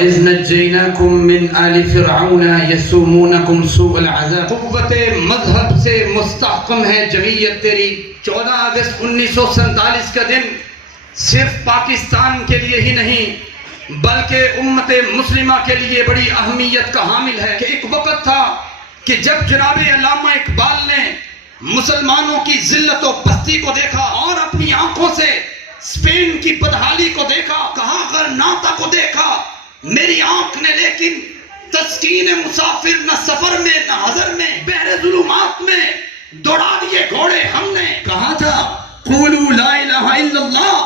وَإِذْ نَجَّيْنَاكُمْ مِنْ آلِ فِرْعَوْنَ يَسُومُونَكُمْ سُوءَ الْعَذَابِ. قوت مذہب سے مستحکم ہے جمعیت تیری. 14 اگست 1947 کا دن صرف پاکستان کے لیے ہی نہیں بلکہ امت مسلمہ کے لیے بڑی اہمیت کا حامل ہے. کہ ایک وقت تھا کہ جب جناب علامہ اقبال نے مسلمانوں کی ذلت و پستی کو دیکھا اور اپنی آنکھوں سے اسپین کی بدحالی کو دیکھا, کہا غرناطہ کو دیکھا میری آنکھ نے, لیکن تسکین مسافر نہ سفر میں نہ حضر میں, بحر ظلمات میں دوڑا دیے گھوڑے ہم نے. کہا تھا قولوا لا الہ الا اللہ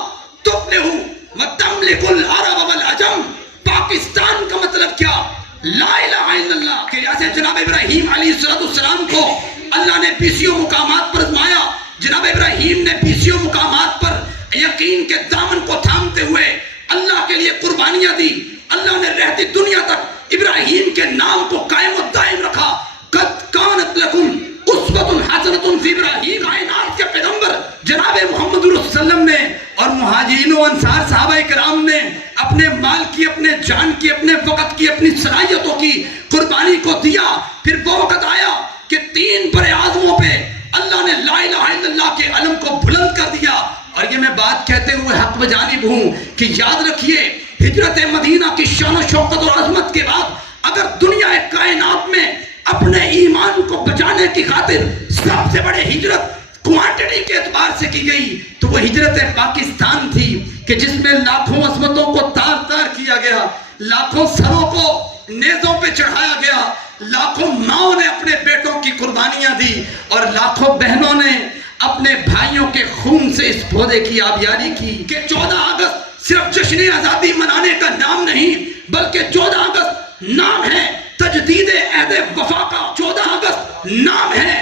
تفلحوا وتملک العرب والعجم. پاکستان کا مطلب کیا؟ لا الہ الا اللہ. کہ ایسے جناب ابراہیم علیہ السلام کو اللہ نے 20 مقامات پر ازمایا. جناب ابراہیم نے 20 مقامات پر یقین کے دامن کو تھامتے ہوئے اللہ کے لیے قربانیاں دی. اللہ نے رہتی دنیا تک ابراہیم کے نام کو قائم و دائم رکھا. قد کانت لکم اسوۃ حسنۃ فی ابراہیم. کائنات کے پیغمبر جناب محمد رسول اللہ علیہ وسلم نے اور مہاجرین و انصار صحابہ کرام نے اپنے مال کی, اپنے جان کی, اپنے وقت کی, اپنی صلاحیتوں کی قربانی کو دیا. پھر وہ وقت آیا کہ 3 بر اعظموں پہ اللہ نے لا الہ الا اللہ کے علم کو بلند کر دیا. اور یہ میں بات کہتے ہوئے حق بجانب ہوں کہ یاد رکھیے ہجرت مدینہ کی شان و شوکت اور عظمت کے بعد اگر دنیا کائنات میں اپنے ایمان کو بچانے کی خاطر سب سے بڑے ہجرت کوانٹٹی کے اعتبار سے کی گئی تو وہ ہجرت پاکستان تھی کہ جس میں لاکھوں عظمتوں کو تار تار کیا گیا, لاکھوں سروں کو نیزوں پہ چڑھایا گیا, لاکھوں ماؤں نے اپنے بیٹوں کی قربانیاں دی اور لاکھوں بہنوں نے اپنے بھائیوں کے خون سے اس پودے کی آبیاری کی. کہ 14 اگست صرف جشن آزادی منانے کا نام نہیں بلکہ 14 اگست نام ہے تجدید عہد وفا کا. 14 اگست نام ہے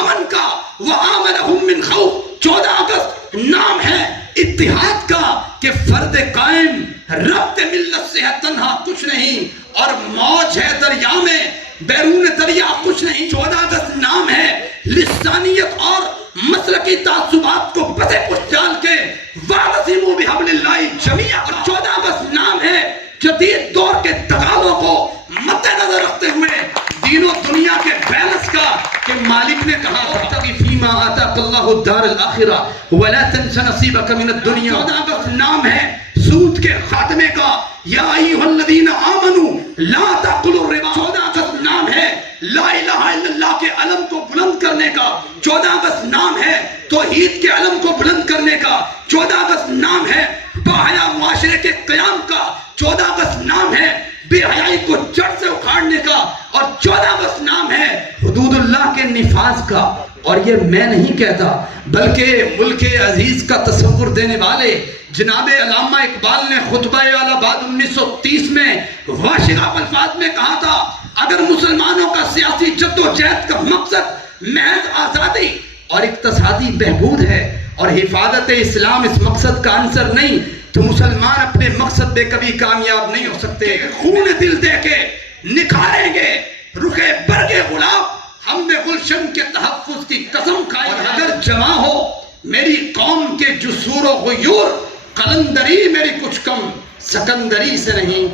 امن کا. وآمنہم من خوف. 14 اگست نام ہے اتحاد کا کہ فرد قائم ربط ملت سے ہے تنہا کچھ نہیں اور موج ہے دریا میں بیرون دریا کچھ نہیں. 14 اگست نام ہے لسانیت اور مسلکی تعصبات کو پتے پشت ڈال کے وَاعْتَصِمُوا بِحَبْلِ اللَّهِ جَمِيعًا. اور 14 اگست نام ہے جدید دور کے تقاضوں کو مد نظر رکھتے ہوئے دین و دنیا کے بیلنس کا کہ مالک نے کہا وَابْتَغِ فِيمَا آتَاكَ اللَّهُ الدَّارَ الْآخِرَةَ وَلَا تَنْسَ نَصِيبَكَ مِنَ الدُّنْيَا. 14 اگست نام ہے سود کے خاتمے کا یا ایھا الذین آمنوا لا تأکلوا الربا. 14 اگست نام ہے لا الہ الا اللہ کے علم کو بلند کرنے کا. 14 اگست نام ہے توحید کے علم کو بلند کرنے کا. 14 اگست نام ہے باحیا معاشرے کے قیام کا. 14 اگست نام ہے بے حیائی کو جڑ سے اکھاڑنے کا. اور 14 اگست نام ہے حدود اللہ کے نفاذ کا. اور یہ میں نہیں کہتا بلکہ ملک عزیز کا تصور دینے والے جناب علامہ اقبال نے خطبہ اعلی آباد 1930 میں واشگاف الفاظ میں کہا تھا اگر مسلمانوں کا سیاسی جد و جہد کا مقصد محض آزادی اور اقتصادی بہبود ہے اور حفاظت اسلام اس مقصد کا عنصر نہیں تو مسلمان اپنے مقصد پہ کبھی کامیاب نہیں ہو سکتے. خون دل دے کے نکھاریں گے رخے برگ گلاب ہم نے گلشن کے تحفظ کی قسم کھائی. اور اگر جمع ہو میری قوم کے جسور و غیور قلندری میری کچھ کم سکندری سے نہیں.